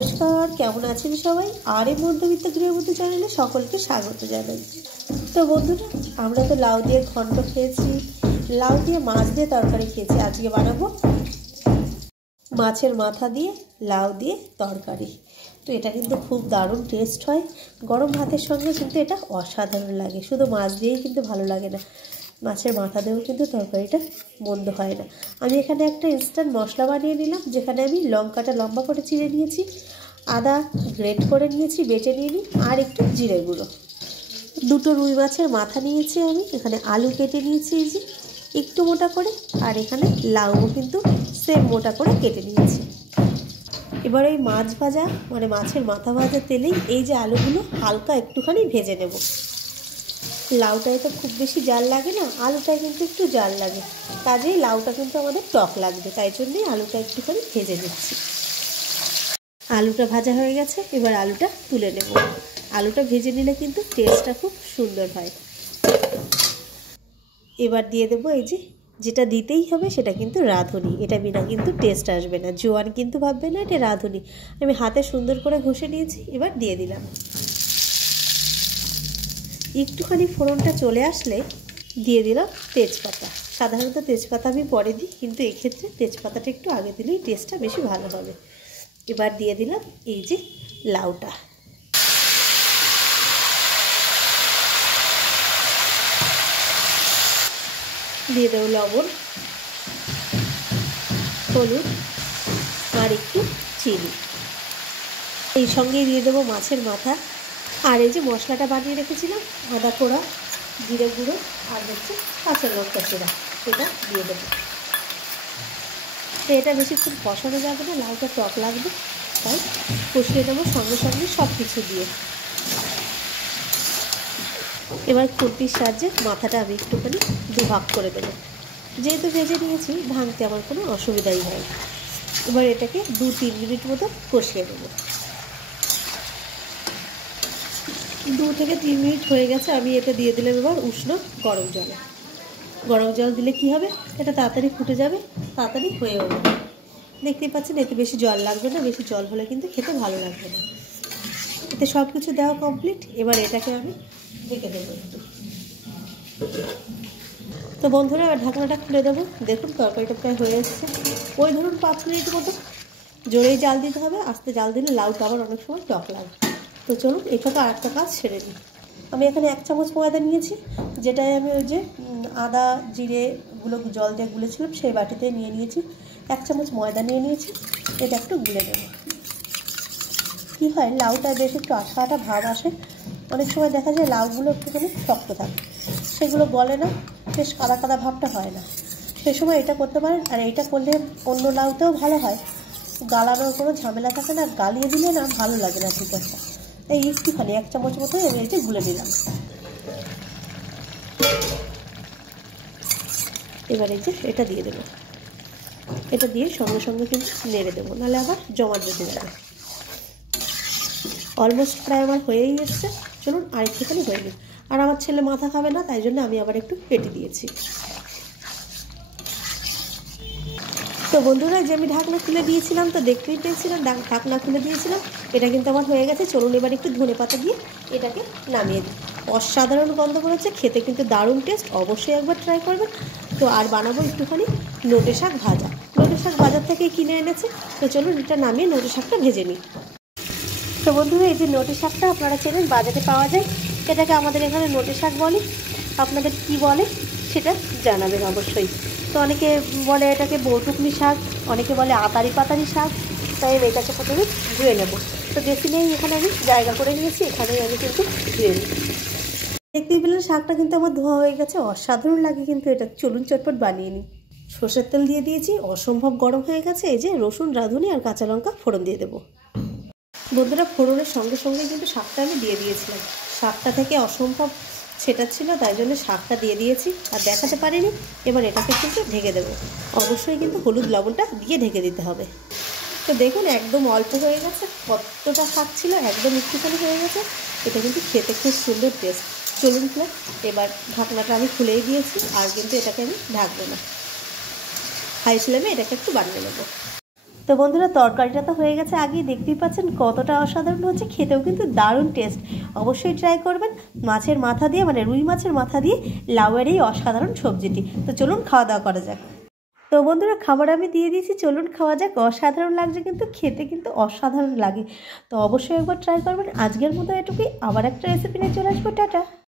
নমস্কার, কেমন আছেন সবাই? আর এই মধ্যবিত্ত গৃহবধূ চ্যানেলে সকলকে স্বাগত জানাই। তো বন্ধুরা, আমরা তো লাউ দিয়ে ঘন্ট খেয়েছি, লাউ দিয়ে মাছ দিয়ে তরকারি খেয়েছি। আজকে বানাবো মাছের মাথা দিয়ে লাউ দিয়ে তরকারি। তো এটা কিন্তু খুব দারুণ টেস্ট হয়, গরম ভাতের সঙ্গে কিন্তু এটা অসাধারণ লাগে। শুধু মাছ দিয়েই কিন্তু ভালো লাগে না, মাছের মাথা দিয়েও কিন্তু তরকারিটা মন্দ হয় না। আমি এখানে একটা ইনস্ট্যান্ট মশলা বানিয়ে নিলাম, যেখানে আমি লঙ্কাটা লম্বা করে চিড়ে নিয়েছি, আদা গ্রেট করে নিয়েছি, বেটে নিয়ে নিই, আর একটু জিরে গুঁড়ো। দুটো রুই মাছের মাথা নিয়েছি আমি, এখানে আলু কেটে নিয়েছি এই যে একটু মোটা করে, আর এখানে লাউও কিন্তু সেম মোটা করে কেটে নিয়েছি। এবার এই মাছ ভাজা মানে মাছের মাথা ভাজা তেলেই এই যে আলুগুলো হালকা একটুখানি ভেজে নেব। লাউটায় তো খুব বেশি জাল লাগে না, আলুটায় কিন্তু একটু জাল লাগে, কাজেই লাউটা কিন্তু আমাদের টক লাগবে, তাই জন্যই আলুটা একটুখানি ভেজে নিচ্ছি। আলুটা ভাজা হয়ে গেছে, এবার আলুটা তুলে নেব। আলুটা ভেজে নিলে কিন্তু টেস্টটা খুব সুন্দর হয়। এবার দিয়ে দেবো এই যে যেটা দিতেই হবে, সেটা কিন্তু রাঁধুনি, এটা বিনা কিন্তু টেস্ট আসবে না। জোয়ান কিন্তু ভাববে না, এটা রাঁধুনি। আমি হাতে সুন্দর করে ঘষে নিয়েছি, এবার দিয়ে দিলাম। একটুখানি ফোড়নটা চলে আসলে দিয়ে দিলাম তেজপাতা। সাধারণত তেজপাতা আমি পরে দিই, কিন্তু এক্ষেত্রে তেজপাতাটা একটু আগে দিলেই টেস্টটা বেশি ভালো হবে। এবার দিয়ে দিলাম এই যে লাউটা। দিয়ে দেবো লবণ, হলুদ আর একটু চিনি। এই সঙ্গেই দিয়ে দেবো মাছের মাথা, আর এই যে মশলাটা বানিয়ে রেখেছিলাম, আদা কোড়া, জিরে গুঁড়ো আর হচ্ছে কাঁচা লঙ্কা চেরা, সেটা দিয়ে দেবো। তো এটা বেশিক্ষণ কষানো যাবে না, লাউটা টক লাগবে, তাই কষিয়ে দেবো সঙ্গে সঙ্গে সব কিছু দিয়ে। এবার খুন্তির সাহায্যে মাথাটা আমি একটুখানি দুভাগ করে দেবো। যেহেতু ভেজে নিয়েছি, ভাঙতে আমার কোনো অসুবিধাই হয়। এবার এটাকে 2-3 মিনিট মতো কষিয়ে দেবো। 2 থেকে 3 মিনিট হয়ে গেছে, আমি এটা দিয়ে দিলাম এবার উষ্ণ গরম জল। গরম জল দিলে কি হবে, এটা তাড়াতাড়ি ফুটে যাবে, তাড়াতাড়ি হয়ে যাবে। দেখতেই পাচ্ছেন, এতে বেশি জল লাগবে না, বেশি জল হলে কিন্তু খেতে ভালো লাগবে না। এতে সব কিছু দেওয়া কমপ্লিট। এবার এটাকে আমি ঢেকে দেবো একটু। তো বন্ধুরা, এবার ঢাকনাটা খুলে দেবো। দেখুন তরকারিটা প্রায় হয়ে এসছে। ওই ধরুন 5 মিনিট মতো জোরেই জাল দিতে হবে, আস্তে জাল দিলে লাউটা আবার অনেক সময় টক লাগে। তো চলুন এই ফাঁকে আরেকটা কাজ সেরে নিই। আমি এখানে 1 চামচ ময়দা নিয়েছি, যেটাই আমি ওই যে আদা জিরেগুলো জল দিয়ে গুলেছিলাম, সেই বাটিতে নিয়ে নিয়েছি। 1 চামচ ময়দা নিয়ে নিয়েছি, এটা একটু গুলে নেব। কী হয়, লাউটা বেশ একটু আঠা আঠা ভাব আসে। অনেক সময় দেখা যায় লাউগুলো একটুখানি শক্ত থাকে, সেগুলো গলে না, বেশ কাদা কাদা ভাবটা হয় না। সে সময় এটা করতে পারেন, আর এইটা করলে অন্য লাউটাও ভালো হয়, গালানোর কোনো ঝামেলা থাকে না, গালিয়ে দিলে না ভালো লাগে না ঠিক আছে। এই একটুখানি 1 চামচ মতো আমি এই যে গুলে নিলাম। এবার এই যে এটা দিয়ে দেবো, এটা দিয়ে সঙ্গে সঙ্গে কিন্তু নেড়ে দেবো, নাহলে আবার জমা বেঁধে যাবে। অলমোস্ট প্রায় আমার হয়েই এসছে। চলুন আরেকটুখানি হয়ে নিই। আর আমার ছেলে মাথা খাবে না, তাই জন্য আমি আবার একটু কেটে দিয়েছি। তো বন্ধুরা, যে আমি ঢাকনা খুলে দিয়েছিলাম, তো দেখতেই পেয়েছিলাম ঢাকনা খুলে দিয়েছিলাম, এটা কিন্তু আমার হয়ে গেছে। চলুন এবার একটু ধনেপাতা দিয়ে এটাকে নামিয়ে দিই। অসাধারণ গন্ধ করেছে, খেতে কিন্তু দারুণ টেস্ট, অবশ্যই একবার ট্রাই করবেন। তো আর বানাবো একটুখানি নোটে শাক ভাজা। নোটে শাক বাজার থেকে কিনে এনেছে, তো চলুন এটা নামিয়ে নোটে শাকটা ভেজে নিই। তো বন্ধুরা, এই যে নোটে শাকটা আপনারা চেনেন, বাজারে পাওয়া যায়। এটাকে আমাদের এখানে নোটে শাক বলে, আপনাদের কি বলে সেটা জানাবেন অবশ্যই। তো অনেকে বলে এটাকে বৌটুকনি শাক, অনেকে বলে আতারি পাতারি শাক। তাই আমি এটাকে প্রথমে ধুয়ে নেব। তো বেশি নেই, এখানে আমি জায়গা করে নিয়েছি, এখানেই আমি কিন্তু ধুয়ে নিই। দেখতেই পেলেন শাকটা কিন্তু আমার ধোয়া হয়ে গেছে, অসাধারণ লাগে কিন্তু এটা। চলুন চটপট বানিয়ে নিই। সর্ষের তেল দিয়ে দিয়েছি, অসম্ভব গরম হয়ে গেছে। এই যে রসুন, রাঁধুনি আর কাঁচা লঙ্কা ফোড়ন দিয়ে দেবো। বন্ধুরা, ফোড়নের সঙ্গে সঙ্গে কিন্তু শাকটা আমি দিয়ে দিয়েছিলাম। শাকটা থেকে অসম্ভব ছেটাচ্ছিল, তাই জন্য শাকটা দিয়ে দিয়েছি, আর দেখাতে পারিনি। এবার এটাকে কিন্তু ঢেকে দেবো। অবশ্যই কিন্তু হলুদ লবণটা দিয়ে ঢেকে দিতে হবে। তো দেখুন একদম অল্প হয়ে গেছে, কতটা শাক ছিল, একদম একটুখানি হয়ে গেছে। এটা কিন্তু খেতে খুব সুন্দর টেস্ট। চলুন এবার ঢাকনাটা আমি খুলেই দিয়েছি, আর কিন্তু এটাকে আমি ঢাকবো না, হাই ফ্লেমে এটাকে একটু বানিয়ে নেবো। তো তো বন্ধুরা তরকারিটা তো হয়ে গেছে, আগেই দেখতেই পাচ্ছেন কতটা অসাধারণ হচ্ছে, খেতেও কিন্তু দারুণ টেস্ট। অবশ্যই ট্রাই করবেন মাছের মাথা দিয়ে, মানে রুই মাছের মাথা দিয়ে লাউয়ের এই অসাধারণ সবজিটি। তো চলুন খাওয়া দাওয়া করা যাক। তো বন্ধুরা খাবার আমি দিয়ে দিয়েছি, চলুন খাওয়া যাক। অসাধারণ লাগছে, কিন্তু খেতে কিন্তু অসাধারণ লাগে। তো অবশ্যই একবার ট্রাই করবেন। আজকের মতো এটুকুই, আবার একটা রেসিপি নিয়ে চলে আসবো। টাটা।